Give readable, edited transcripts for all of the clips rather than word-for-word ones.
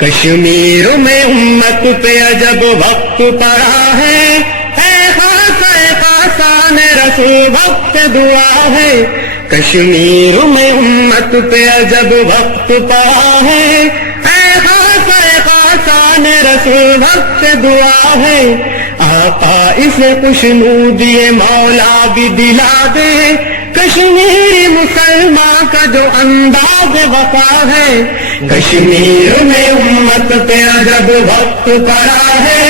کشمیر میں امت پہ عجب وقت پڑا ہے، اے خاصان رسول وقت دعا ہے۔ کشمیر میں امت پہ عجب وقت پڑا ہے، اے خاصان رسول وقت دعا ہے۔ آقا اسے خوشنودی مولا بھی دلا دے، کشمیری مسلمان کا جو انداز وفا ہے۔ کشمیر میں امت پہ عجب وقت پڑا ہے،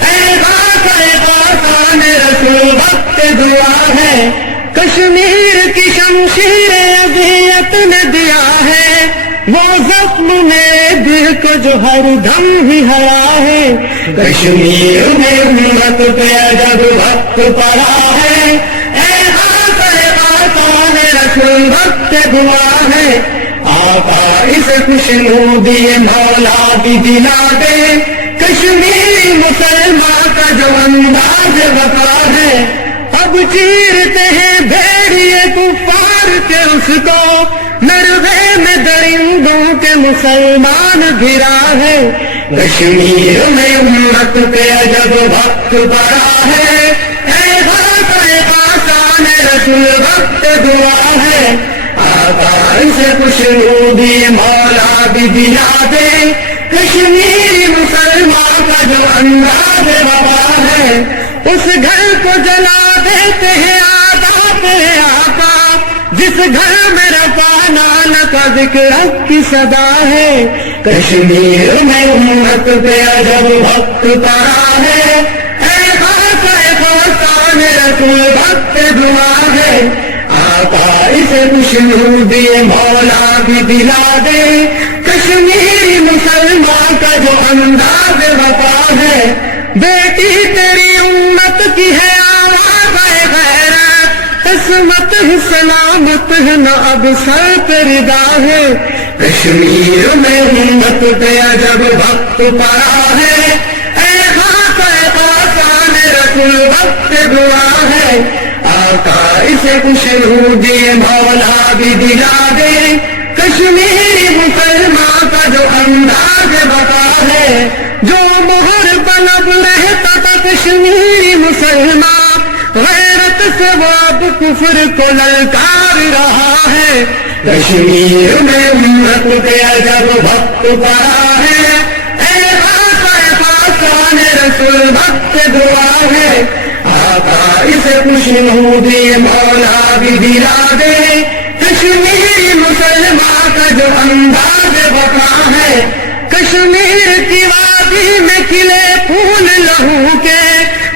اے خاصان رسول وقت دعا ہے۔ کشمیر کی شمشیر اذیت نے دیا ہے، وہ زخم میرے دل کو جو ہر دم ہی حیا ہے۔ کشمیر میں امت پہ عجب وقت پڑا ہے، اے خاصان رسول وقت دعا ہے۔ آقا اسے خوشنودی مولا بھی دلا دے، کشمیری مسلمان کا جو انداز وفا ہے۔ اب چیرتے ہیں بھیڑیے کفار کے اس کو، نروے میں درندوں کے مسلمان گرا ہے۔ کشمیر میں امت پہ عجب وقت پڑا ہے، اے خاصان رسول وقت دعا ہے۔ آقا اسے خوشنودی مولا بھی دلا دے، کشمیری مسلمان کا جو انداز وفا ہے۔ اس گھر کو جلا دیتے ہیں آداب آقا، جس گھر میں رفع نانا کا ذکر کی صدا ہے۔ کشمیر میں امت پہ عجب وقت پڑا ہے، اے خاصان رسول وقت دعا ہے۔ آقا اسے خوشنودی مولا بھی دلا دے، کشمیری مسلمان کا جو انداز وفا ہے۔ بیٹی تیری امت کی ہے آواز غیرت، عصمت ہے سلامت ہے نہ اب سر پہ ردا ہے۔ کشمیر میں امت پہ عجب وقت پڑا ہے، اے خاصان رسول وقت دعا ہے۔ آقا اسے خوشنودی مولا بھی دلا دے، کشمیری مسلمان کا جو انداز وفا ہے۔ جو مہر بلب رہتا تھا کشمیری مسلمان، غیرت سے وہ اب کفر کو للکار رہا ہے۔ کشمیر میں امت پہ عجب وقت پڑا ہے، اے خاصان رسول وقت دعا ہے۔ آقا اسے خوشنودی مولا بھی دلا دے، کشمیری مسلمان کا جو انداز وفا ہے۔ کشمیر کی وادی میں کھلے پھول لہو کے،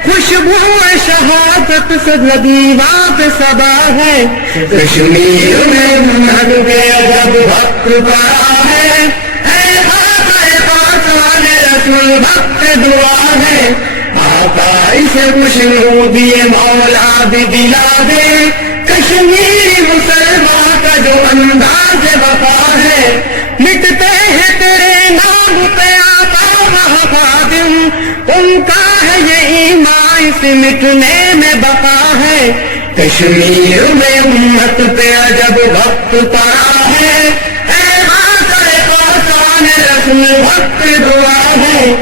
خوشبو شہادت سے دیواں پہ صبا ہے۔ کشمیر میں امت پہ عجب وقت پڑا ہے، اے خاصان رسول وقت دعا ہے۔ آقا اسے خوشنودی مولا بھی دلا دے، کشمیری مسلمان کا جو انداز وفا ہے۔ مٹتے ہیں تیرے نام پہ آقا خادم، ان کا ہے یہ ایمان اس مٹنے میں بقا ہے۔ کشمیر میں امت پہ عجب وقت پڑا ہے، اے خاصان رسول وقت دعا ہے۔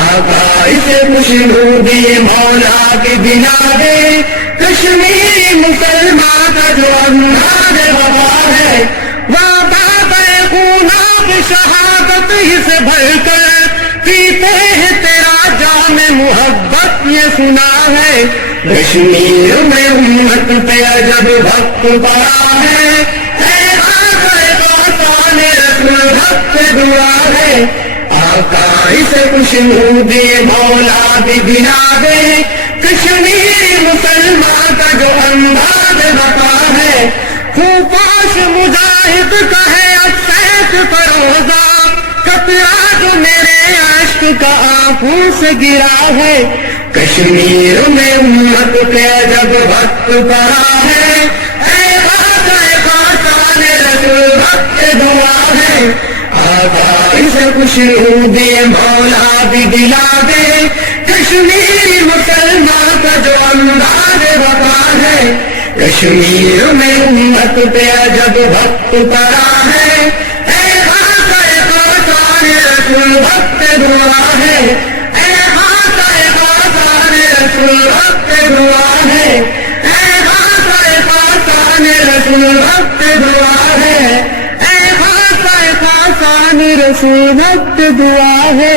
آقا اسے خوشنودی مولا بھی دلا دے، کشمیری مسلمان کا جو انداز وفا ہے۔ شہادت ہی سے بھر کر پیتے ہیں تیرا جام محبت یہ سنا ہے۔ کشمیر میں امت پہ عجب وقت پڑا ہے، اے خاصان رسول وقت دعا ہے۔ آقا اسے خوشنودی مولا بھی دلا دے، کشمیری مسلمان کا جو انداز وفا ہے۔ خوفاش مجاہد کا ہے فروزہ، قطرہ جو میرے عشق کا آنکھوں سے گرا ہے۔ کشمیر میں امت پہ عجب وقت پڑا ہے، اے خاصان رسول وقت دعا ہے۔ آقا اسے خوشنودی مولا بھی دلا دے، کشمیری مسلمان کا جو انداز وفا ہے۔ کشمیر میں امت پہ عجب وقت پڑا ہے، اے خاصان رسول رسول وقت دعا ہے.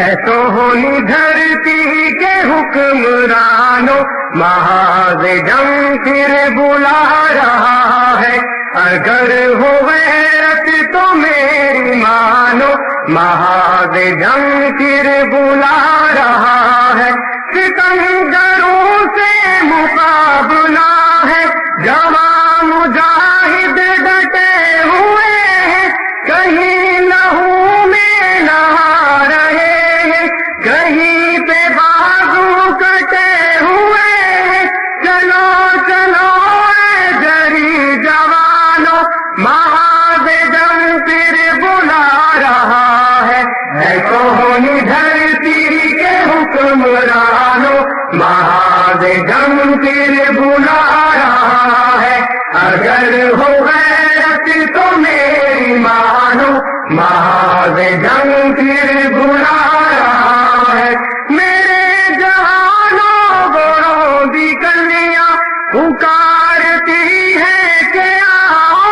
اے سوہنی دھرتی کے حکمرانوں محاذ جنگ پھر بلا رہا ہے. اگر ہو غیرت تو میری مانو محاذ جنگ پھر بلا رہا ہے. ستمگروں سے مقابلہ ہے جوان مجاہد ڈٹے ہوئے ہیں. کہیں لہو میں نہا رہے ہیں کہیں پہ بازو کٹے ہوئے ہیں. چلو چلو اے جری جوانو محاذ جنگ پھر بلا رہا ہے. اے کونی دھرتی کے حکمرانو محاذ جنگ پھر بلا رہا ہے. اگر ہو غیرت تو میری مانو محاذ جنگ پھر بلا رہا ہے. میرے جہانوں گوڑوں دی کلیاں پکارتی ہے کہ آؤ.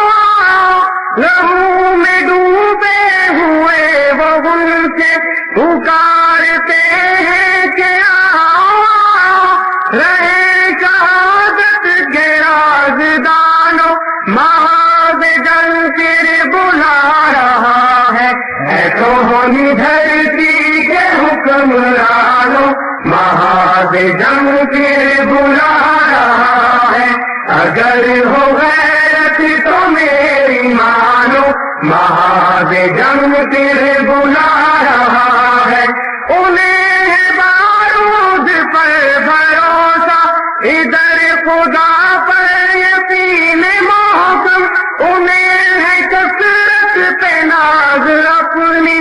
لہو میں ڈوبے ہوئے وہ ان سے پکارتے ہیں کہ آؤ. رہے شہادت کے رازدانوں محاذ جنگ پھر بلا رہا ہے. اے کونی دھرتی کے حکمرانوں محاذ جنگ پھر بلا رہا ہے. اگر ہو غیرت تو میری مانو محاذ جنگ پھر بلا رہا ہے. انہیں ہے بارود پر بھروسہ ادھر خدا پر یقین محکم. انہیں ہے کثرت پہ ناز اپنی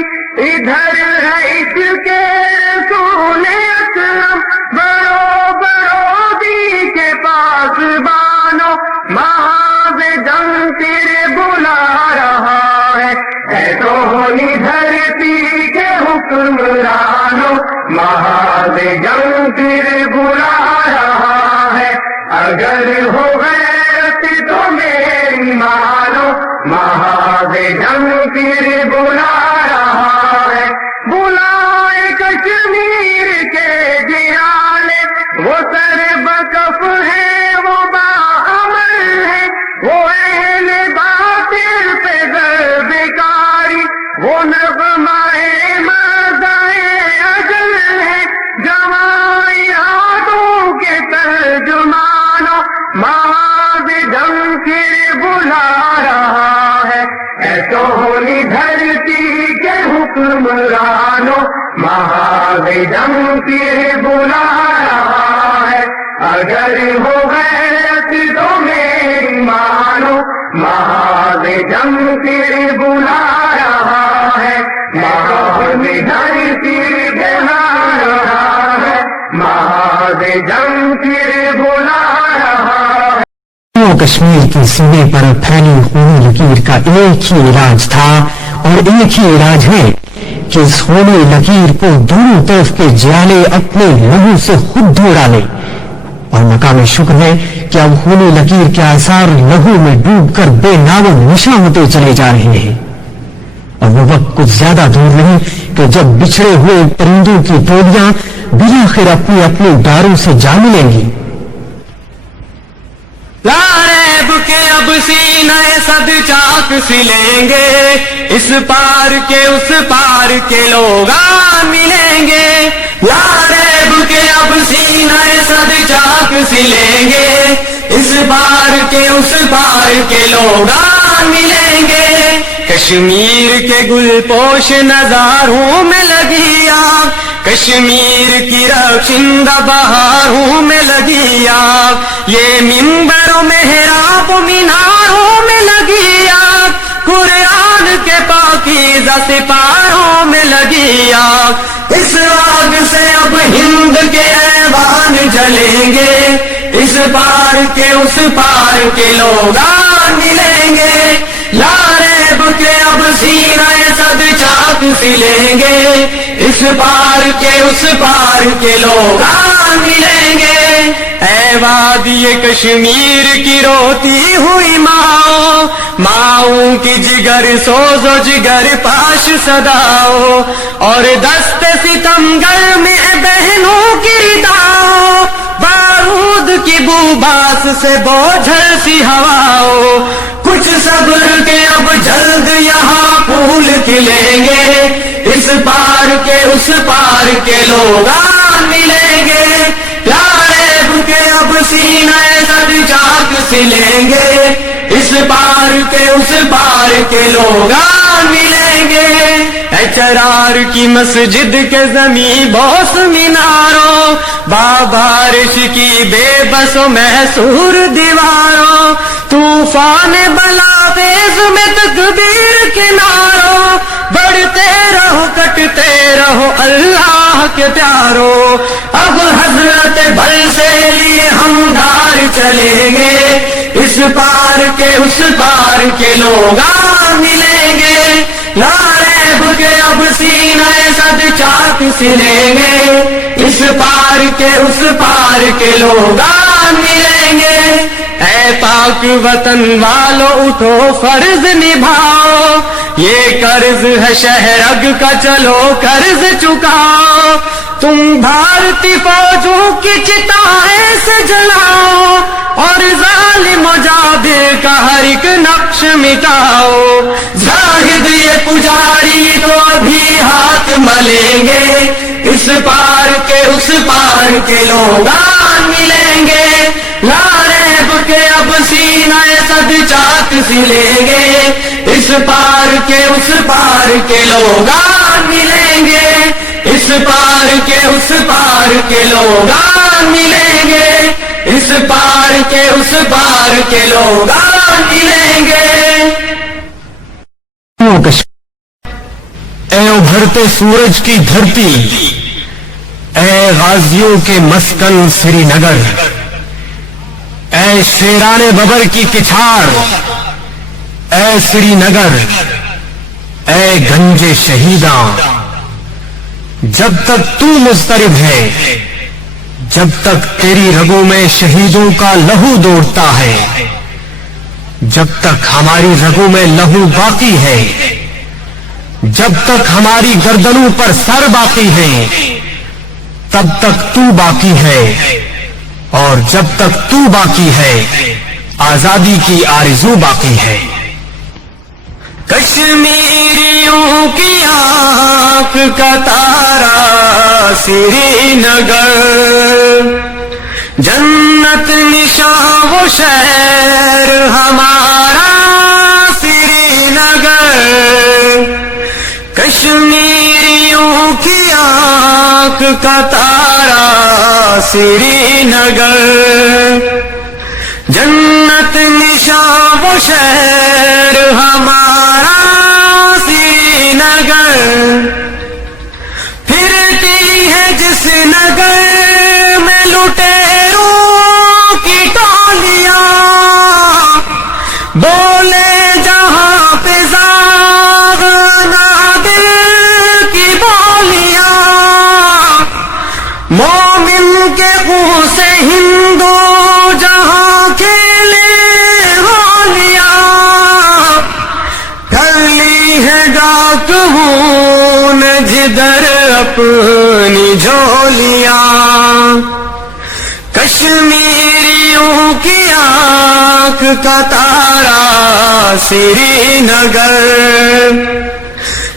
ادھر ہے عشق کے رسول اکرم. بڑو بڑو دی کے پاس بانو محاذ جنگ پھر بلا رہا ہے. اے سوہنی دھرتی کے حکمرانوں محاذ جنگ پھر بلا رہا ہے. اگر ہو غیرت تو میری مانو محاذ جنگ پھر بلا رہا ہے. بلائے کشمیر کے جیالے وہ سر بکف ہے وہ باعمل ہے. وہ اہل باطل پہ ضرب کاری وہ نغمہ مردائے اجل ہے. جماعتوں کے ترجمانوں محاذ جنگ پھر بلا رہا ہے. اے سوہنی دھرتی کے حکمرانوں محاذ جنگ پھر بلا رہا ہے. اگر ہو غیرت تو میری مانو محاذ جنگ پھر بلا رہا ہے. محاذ دھرتی بلا رہا ہے. محاذ جنگ پھر بلا رہا ہے. کشمیر کے سینے پر پھیلی خونی لکیر کا ایک ہی علاج تھا اور ایک ہی علاج ہے کہ اس خونی لکیر کو دونوں طرف کے جالے اپنے لہو سے خود دھو ڈالے. اور مقام شکر ہے کہ اب خونی لکیر کے آثار لہو میں ڈوب کر بے نام و نشاں ہوتے چلے جا رہے ہیں. اور وہ وقت کچھ زیادہ دور نہیں کہ جب بچھڑے ہوئے پرندوں کی ٹولیاں بالآخر اپنی اپنی ڈاروں سے جا ملیں گی. لا ریب کے اب سینہ صد چاک سلیں گے. اس پار کے اس پار کے لوگ آ ملیں گے. لا ریب کے اب سینہ صد چاک سلیں گے. اس پار کے اس پار کے لوگ آ ملیں گے. کشمیر کے گل پوش نظاروں میں لگی آگ. کشمیر کی رخشندہ بہاروں میں لگی آگ. یہ منبر و محراب و میناروں میں لگی آگ. قرآن کے پاکیزہ سپاروں میں لگی آگ. اس آگ سے اب ہند کے ایوان جلیں گے. اس پار کے اس پار کے لوگ آ ملیں گے. لا ریب کے اب سینہ صد چاک سلیں گے. اس پار کے اس پار کے لوگ آ ملیں گے. اے وادی کشمیر کی روتی ہوئی ماؤں، ماؤں کی جگر سوز و جگر پاش صداؤ، اور دست ستمگر میں بہنوں کی رداؤ، بارود کی بو باس سے بوجھل سی ہواؤ، کچھ صبر کے اب جلد یہاں پھول کھلیں گے، اس پار کے اس پار کے لوگ ملیں گے، لاریب کے اب سینہ صد چاک سلیں گے، اس پار کے اس پار کے لوگ ملیں گے، اے چرار کی مسجد کے زمین بوس میناروں، بابارش کی بے بس و محصور دیواروں، طوفان بلاویز میں تکبیر کناروں، بڑھتے رہو کٹتے رہو اللہ کے پیارو، اب حضرت بل سے لیے ہم دار چلیں گے، اس پار کے اس پار کے لوگ ملیں گے، لاریب کے اب سینہ صد چاک سلیں گے، اس پار کے اس پار کے لوگ ملیں گے، اے پاک وطن والو اٹھو فرض نبھاؤ، یہ قرض ہے شہرگ کا چلو قرض چکاؤ، تم بھارتی فوجوں کی چتائیں سے جلاؤ، اور ظالم و جابر کا ہر ایک نقش مٹاؤ، زاہد یہ پجاری تو ابھی ہاتھ ملیں گے، اس پار کے اس پار کے لوگ ملیں گے، لاریب کے اب سینہ صد چاک سلیں گے، اس پار کے اس پار کے لوگ ملیں گے، اس پار کے اس پار کے لوگ ملیں گے، اس پار کے اس پار کے لوگ ملیں گے۔ اے ابھرتے سورج کی دھرتی، اے غازیوں کے مسکن سری نگر، اے شیران ببر کی کچھار، اے سری نگر، اے گنج شہیداں، جب تک تو مضطرب ہے، جب تک تیری رگوں میں شہیدوں کا لہو دوڑتا ہے، جب تک ہماری رگوں میں لہو باقی ہے، جب تک ہماری گردنوں پر سر باقی ہے، تب تک تو باقی ہے، اور جب تک تو باقی ہے آزادی کی آرزو باقی ہے۔ کشمیریوں کی آنکھ کا تارا سری نگر، جنت نشاں وہ شہر ہمارا سری نگر، کشمیریوں کی آنکھ کا تارا سری نگر، جنت نشاں وہ شہر ہمارا سری نگر، پھرتی ہے جس نگر میں لٹیروں کی ٹولیاں، بولے جہاں پہ زاغ نادر کی بولیاں، مومن کے خون سے ہندو جہاں کھیلے ہولیاں، کر لی ہے ڈاکوؤں نے جدھر اپنی جھولیاں، کشمیریوں کی آنکھ کا تارا سری نگر،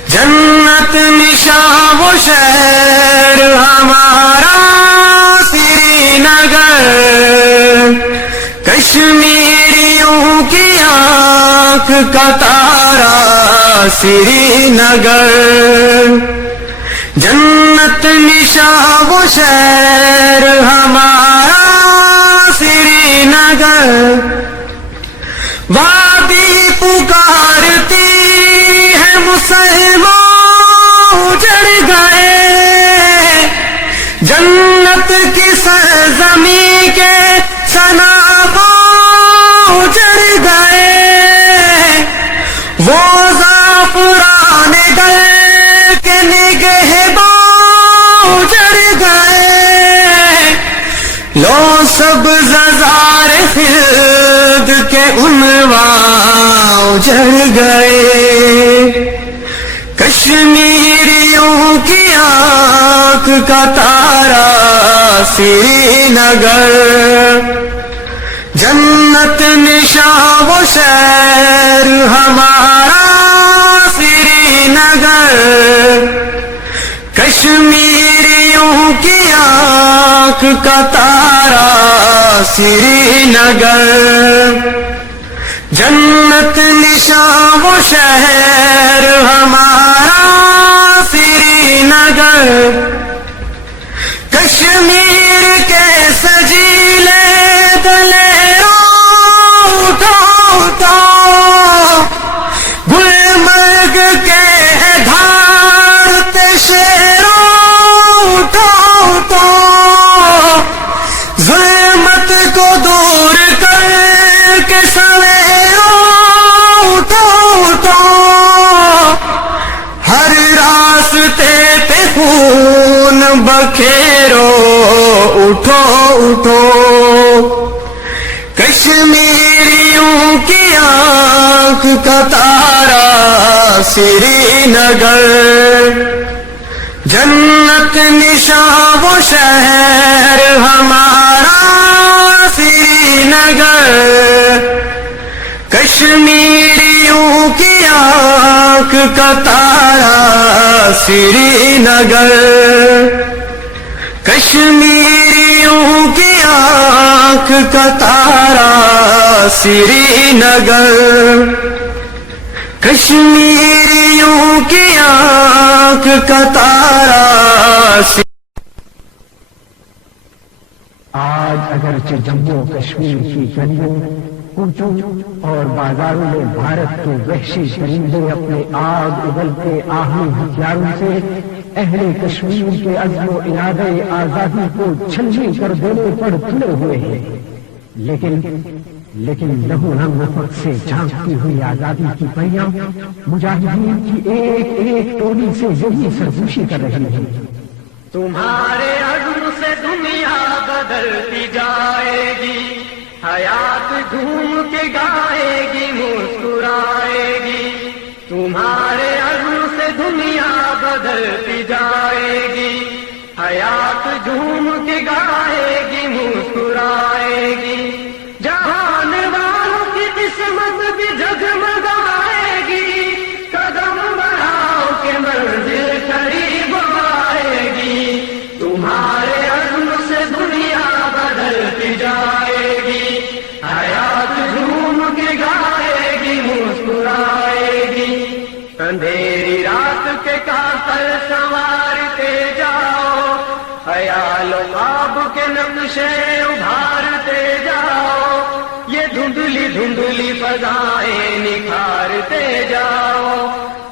جنت نشاں وہ شہر ہمارا سری نگر، کشمیریوں کی آنکھ کا تارا سری نگر، جنت نشاں وہ شہر ہمارا سری نگر، وادی پکارتی ہے مسلمان اجڑ گئے، جنت کی سرزمین کے سنابوں اجڑ گئے، وہ زعفران گل کے نگہباں اجڑ گئے، لو سب سبز زار خلد کے عنوان اجڑ گئے، کشمیریوں کی آنکھ کا تارا سری نگر، جنت نشان و شہر ہمارا سری نگر، کشمیریوں کی آنکھ کا تارا سری نگر، جنت نشان و شہر ہمارا سری نگر، کشمیر کے سجیلے دلیروں اٹھو اٹھو، گلمرگ کے دھاڑتے شیروں اٹھو اٹھو، ظلمت کو دور کر کے سویروں اٹھو اٹھو، ہر راستے پہ خون بکھیرو اٹھو اٹھو، کشمیریوں کی آنکھ کا تارا سری نگر، جنت نشان و شہر ہمارا سری نگر، کشمیریوں کی آنکھ کا تارا سری نگر، کشمیریوں کی آنکھ کا تارا سری نگر، کشمیریوں کی آنکھ کا تارا سری۔ آج اگرچہ جموں کشمیر کی گلیوں، کوچوں اور بازاروں میں بھارت کے وحشی درندے اپنے آگ اگلتے آہنی ہتھیاروں سے اہل کشمیر کے عزم و ارادے آزادی کو چھلنی کر دینے پر تلے ہوئے ہیں، لیکن لہو رنگ نفق سے جھانکتی ہوئی آزادی کی پریاں مجاہدین کی ایک ایک ٹولی سے یہی سرگوشی کر رہی ہیں۔ تمہارے عزم سے دنیا بدلتی جائے گی، حیات جھوم کے گائے گی، مسکرائے گی، تمہارے عزم سے دنیا بدلتی جائے گی، حیات جھوم کے گائے گی، مسکرائے گی، جہان والوں کی قسمت بھی جگمگائے گی، قدم بڑھاؤ کے منزل قریب آئے گی، تمہارے عزم سے دنیا بدلتی جائے گی، حیات جھوم کے گائے گی، مسکرائے گی، اندھیری رات کے کاکل سنوارتے جاؤ، خیال و خواب کے نقشے ابھارتے جاؤ، یہ دھندلی دھندلی فضائیں نکھارتے جاؤ،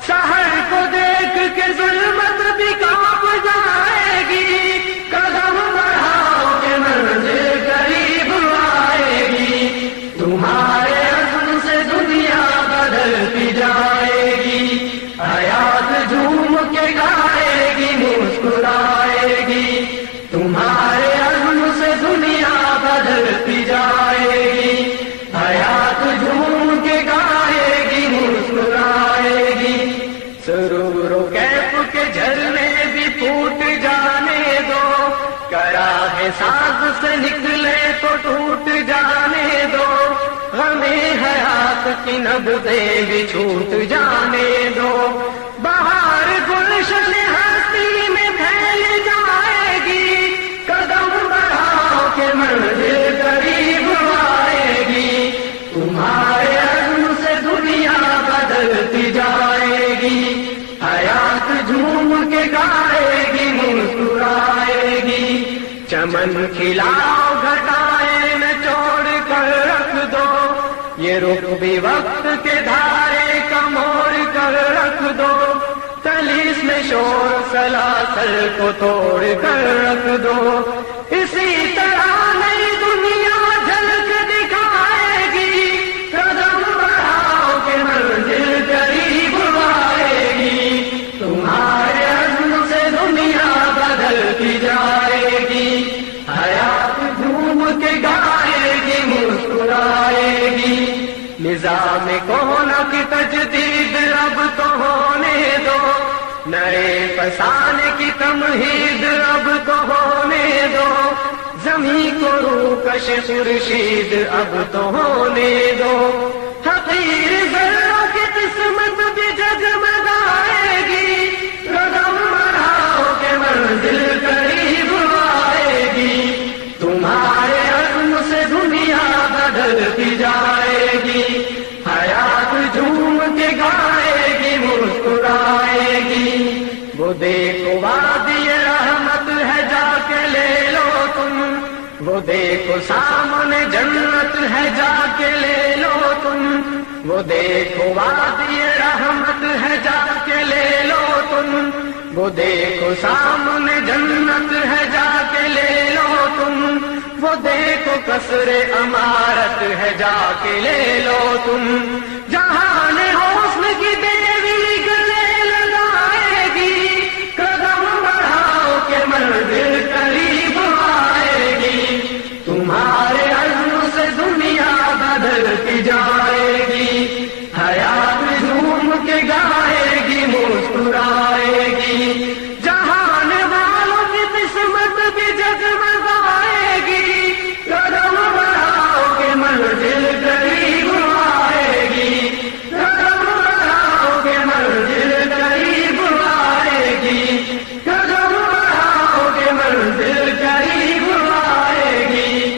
سحر کو دیکھ کے ظلمت بھی کانپ جائے گی، قدم بڑھاؤ کے منزل قریب آئے گی، تمہارے عزم سے دنیا بدلتی جائے گی، حیات جھوم کے گائے گی، مسکرائے گی، تمہارے عزم سے دنیا بدلتی جائے گی، حیات جھوم کے گائے گی، مسکرائے گی، سرور و کیف کے جھرنے بھی پھوٹ جانے دو، کراہ ساز سے نکلے تو ٹوٹ جانے دو، غمیں حیات کی نبضیں بھی چھوٹ جانے دو، بہار گلشن ہستی میں پھیل جائے گی، قدم بڑھاؤ کے منزل قریب آئے گی، تمہارے عزم سے دنیا بدلتی جائے گی، حیات جھوم کے گائے گی، مسکرائے گی، چمن کھلاؤ گھٹائیں میں چھوڑ کر رکھ دو، یہ رخ بھی وقت کے دھارے کا موڑ کر رکھ دو، تلیس میں شور سلاسل کو توڑ کر رکھ دو، اسی طرح نئی دنیا جھلک دکھائے گی، قدم بڑھاؤ کے منزل قریب آئے گی، تمہارے عزم سے دنیا بدلتی جائے گی، حیات جھوم کے گا نظام کونا کی تجدید اب تو ہونے دو، نئے فسانے کی تمہید اب تو ہونے دو، زمین کو روکش خورشید اب تو ہونے دو، حقیر ذروں کی قسمت بھی جگمگائے گی، قدم بڑھاؤ کے منزل قریب آئے گی، تمہارے عزم سے دنیا بدلتی جائے گی، حیات جھوم کے گائے گی مسکرائے گی، وہ دیکھو وادی رحمت ہے جا کے لے لو تم، وہ دیکھو سامنے جنت ہے جا کے لے لو تم، وہ دیکھو وادی رحمت ہے جا کے لے لو تم، وہ دیکھو سامنے جنت ہے جا کے لے لو تم، وہ دیکھو قصر عمارت ہے جا کے لے لو تم، جہان حسن کی دیوی گلے لگائے گی، قدم بڑھاؤ کے منزل قریب آئے گی، تمہارے عزم سے دنیا بدلتی جائے گی، حیات جھوم کے گائے گی مسکرائے گی، جہان والوں کی قسمت بھی جگمگائے گی، قدم بڑھاؤ کے منزل قریب آئے گی، قدم بڑھاؤ کے منزل قریب آئے گی، قدم بڑھاؤ کے منزل قریب آئے گی،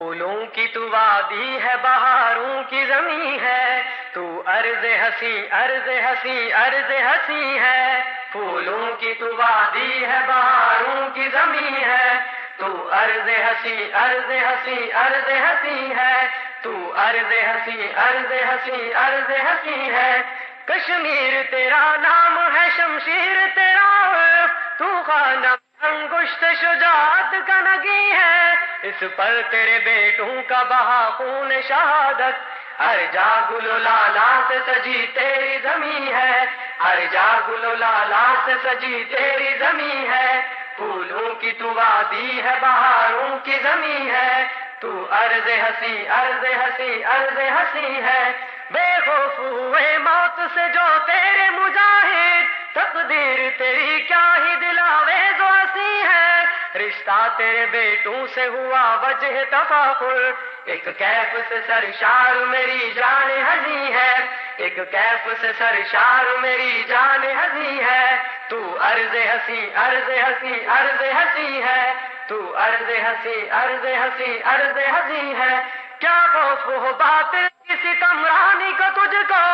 پھولوں کی تو وادی ہے بہاروں کی زمین ہے، تو عرض ہنسی عرض ہنسی عرض ہنسی ہے، پھولوں کی تو وادی ہے بہاروں کی زمین ہے، تو عرض ہنسی عرض ہنسی عرض ہنسی ہے، تو عرض ہنسی عرض ہنسی عرض ہنسی ہے، کشمیر تیرا نام ہے شمشیر تیرا تو خانہ انگشت شجاعت کا نگی ہے، اس پر تیرے بیٹوں کا بہا خون شہادت، ہر جا گل و لالا سے سجی تیری زمین ہے، ہر جا گل و لالا سے سجی تیری زمین ہے، پھولوں کی تو وادی ہے بہاروں کی زمین ہے، تو عرض ہنسی عرض ہنسی عرض ہنسی ہے، بے خوف ہوئے موت سے جو تیرے مجاہد، تقدیر تیری کیا ہی دلاویز و ہنسی ہے، رشتہ تیرے بیٹوں سے ہوا وجہ تفاخر، ایک کیف سے سرشار میری جان ہنسی ہے، ایک کیف سے سرشار میری جان ہنسی ہے، تو عرض ہنسی عرض ہنسی عرض ہنسی ہے، تو عرض ہنسی عرض ہنسی عرض ہنسی ہے، کیا خوف ہو بات کی ستمرانی کو تجھ کو،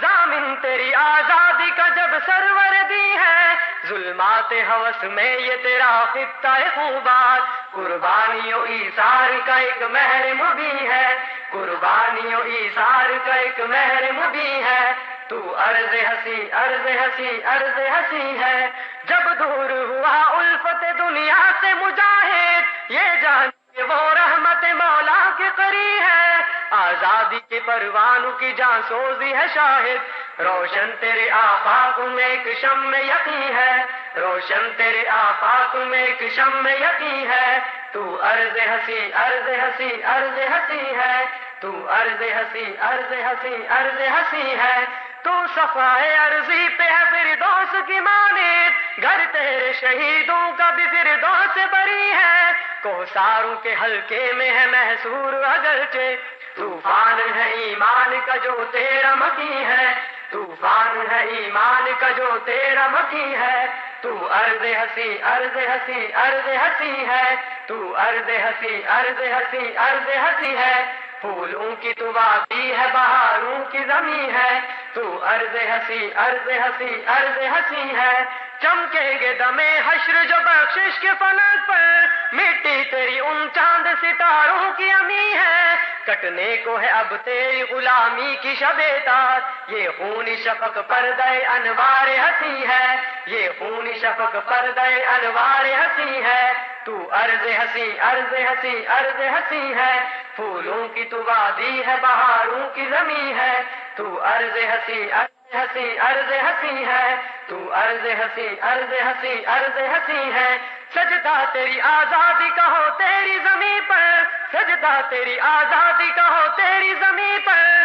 ضامن تیری آزادی کا جب سرور دی ہے، ظلمات ہوس میں یہ تیرا خطہ خوبات، قربانیوں ایثار کا ایک محرم بھی ہے، قربانیوں ایثار کا ایک محرم بھی ہے، تو عرض ہنسی عرض ہنسی عرض ہنسی ہے، جب دور ہوا الفت دنیا سے مجاہد، یہ جان کہ وہ رحمت مولا کے قریب ہے، آزادی کے پروانوں کی جان سوزی ہے شاہد، روشن تیرے آفاق میں ایک شمع یقین ہے، روشن تیرے آفاق میں ایک شمع یقین ہے، تو عرض ہنسی عرض ہنسی عرض ہنسی ہے، تو عرض ہنسی عرض ہنسی عرض ہنسی ہے، تو صفائے عرضی پہ ہے فردوس کی مانند، گھر تیرے شہیدوں کا بھی فردوس بری ہے، کوثاروں کے حلقے میں ہے محصور اگرچہ، طوفان ہے ایمان کا جو تیرا مکی ہے، طوفان ہے ایمان کا جو تیرا مکی ہے، تو عرض ہنسی عرض ہنسی عرض ہنسی ہے، تو عرض ہنسی عرض ہنسی عرض ہنسی ہے، پھولوں کی تو وادی ہے بہاروں کی زمین ہے، تو عرض ہنسی عرض ہنسی عرض ہنسی ہے، چمکے گے دمے حشر جو بخشش کے فلک پر، مٹی تیری ان چاند ستاروں کی امی ہے، کٹنے کو ہے اب تیری غلامی کی شب تات، یہ خون شفق پردہ انوار ہنسی ہے، یہ خون شفق پردہ انوار ہنسی ہے، تو عرض ہنسی عرض ہنسی عرض ہنسی ہے، پھولوں کی تو وادی ہے بہاروں کی زمین ہے، تو عرض ہنسی عرض ہنسی عرض ہنسی ہے، تو عرض ہنسی عرض ہنسی عرض ہنسی ہے، سجدہ تیری آزادی کا ہو تیری زمین پر، سجدہ تیری آزادی کا ہو تیری زمین پر،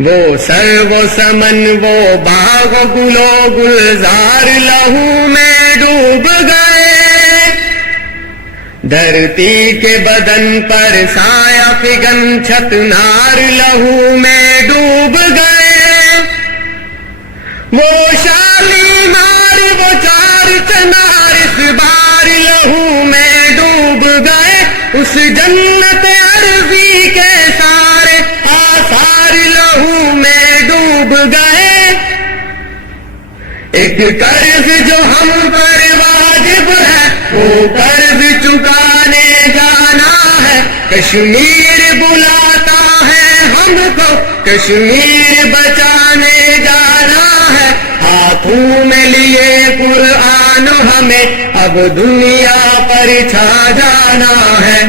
وہ سر وہ سمن وہ باغ گل و گلزار لہو میں ڈوب گئے، دھرتی کے بدن پر سایہ فگن چھت نار لہو میں ڈوب گئے، وہ شالیمار وہ چار چنار اس بار لہو میں ڈوب گئے، اس جنت عرضی کے سارے آثار لہو میں ڈوب گئے۔ ایک قرض جو ہم پر واجب ہے وہ قرض چکانے جانا ہے، کشمیر بلاتا ہے ہم کو، کشمیر بچانے جانا ہے، ہاتھوں میں لیے قرآن ہمیں اب دنیا پر چھا جانا ہے۔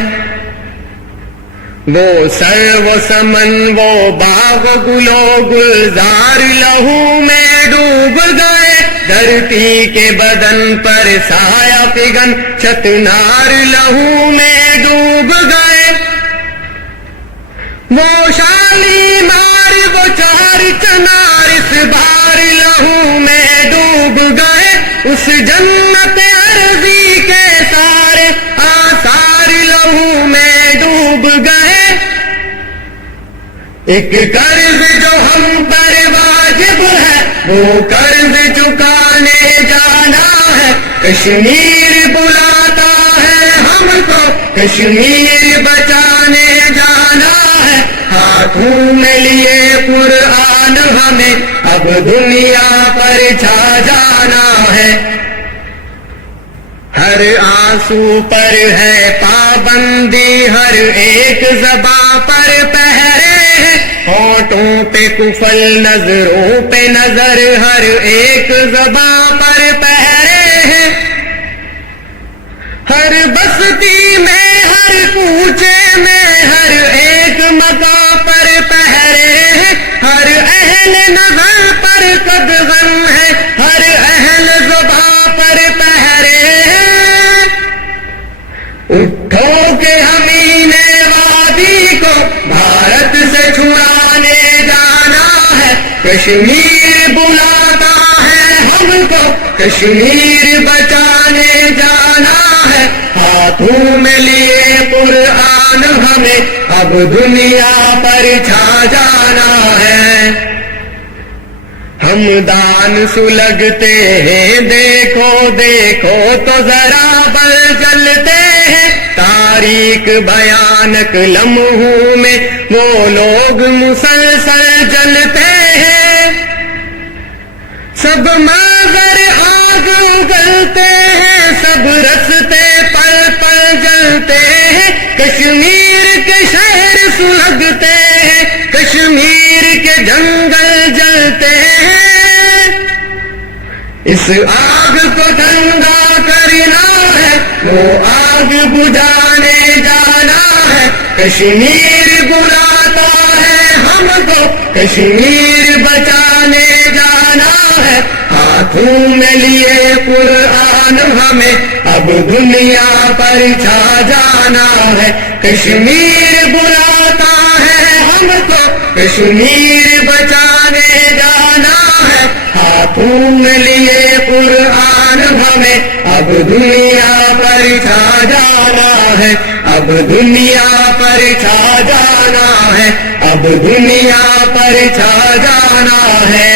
وہ سر وہ سمن وہ باغ گل و گلزار لہو میں ڈوب گئے، دھرتی کے بدن پر سایہ فگن چھت نار لہو میں ڈوب گئے، وہ شالیمار وہ چار چنار اس بار لہو میں ڈوب گئے، اس جنت عرضی کے سارے آثار لہو میں ڈوب گئے۔ ایک قرض جو ہم پر واجب ہے وہ قرض چکانے جانا ہے، کشمیر بلاتا ہے ہم کو، کشمیر بچانے جانا ہے، ہاتھوں میں لیے قرآن ہمیں اب دنیا پر چھا جانا ہے۔ ہر آنسو پر ہے پابندی، ہر ایک زباں پر پہرے ہے، ہونٹوں پہ کفل نظروں پہ نظر، ہر ایک زباں پر پہرے ہے، ہر بستی میں ہر کوچے میں ہر ایک مقام پر پہرے ہے، ہر اہل نظر پر قدغن ہے، ہر اہل زباں پر پہرے ہے۔ اٹھو کہ امین وادی کو بھارت سے چھڑانے جانا ہے، کشمیر بلاتا ہے ہم کو، کشمیر بچانے جانا ہے، ہاتھوں میں لیے قرآن ہمیں اب دنیا پر چھا جانا ہے۔ ہم دان سلگتے ہیں دیکھو دیکھو تو ذرا بل جلتے ہیں، تاریخ بھیانک لمحوں میں وہ لوگ مسلسل جلتے ہیں، سب منظر آگ اگلتے ہیں، سب رستے پل پل جلتے ہیں، کشمیر کے شہر سلگتے ہیں، کشمیر کے جنگل جلتے ہیں، اس آگ کو ٹھنڈا کرنا ہے، وہ آگ بجھانے جانا ہے، کشمیر بلاتا ہے ہم کو، کشمیر بچانے جانا ہے، ہاتھوں میں لیے قرآن ہمیں اب دنیا پر چھا جانا ہے، کشمیر بلاتا ہے ہم کو، کشمیر بچانے جانا ہے، ہاتھوں میں لیے قرآن ہمیں اب دنیا پر چھا جانا ہے، اب دنیا پر چھا جانا ہے، اب دنیا پر چھا جانا ہے۔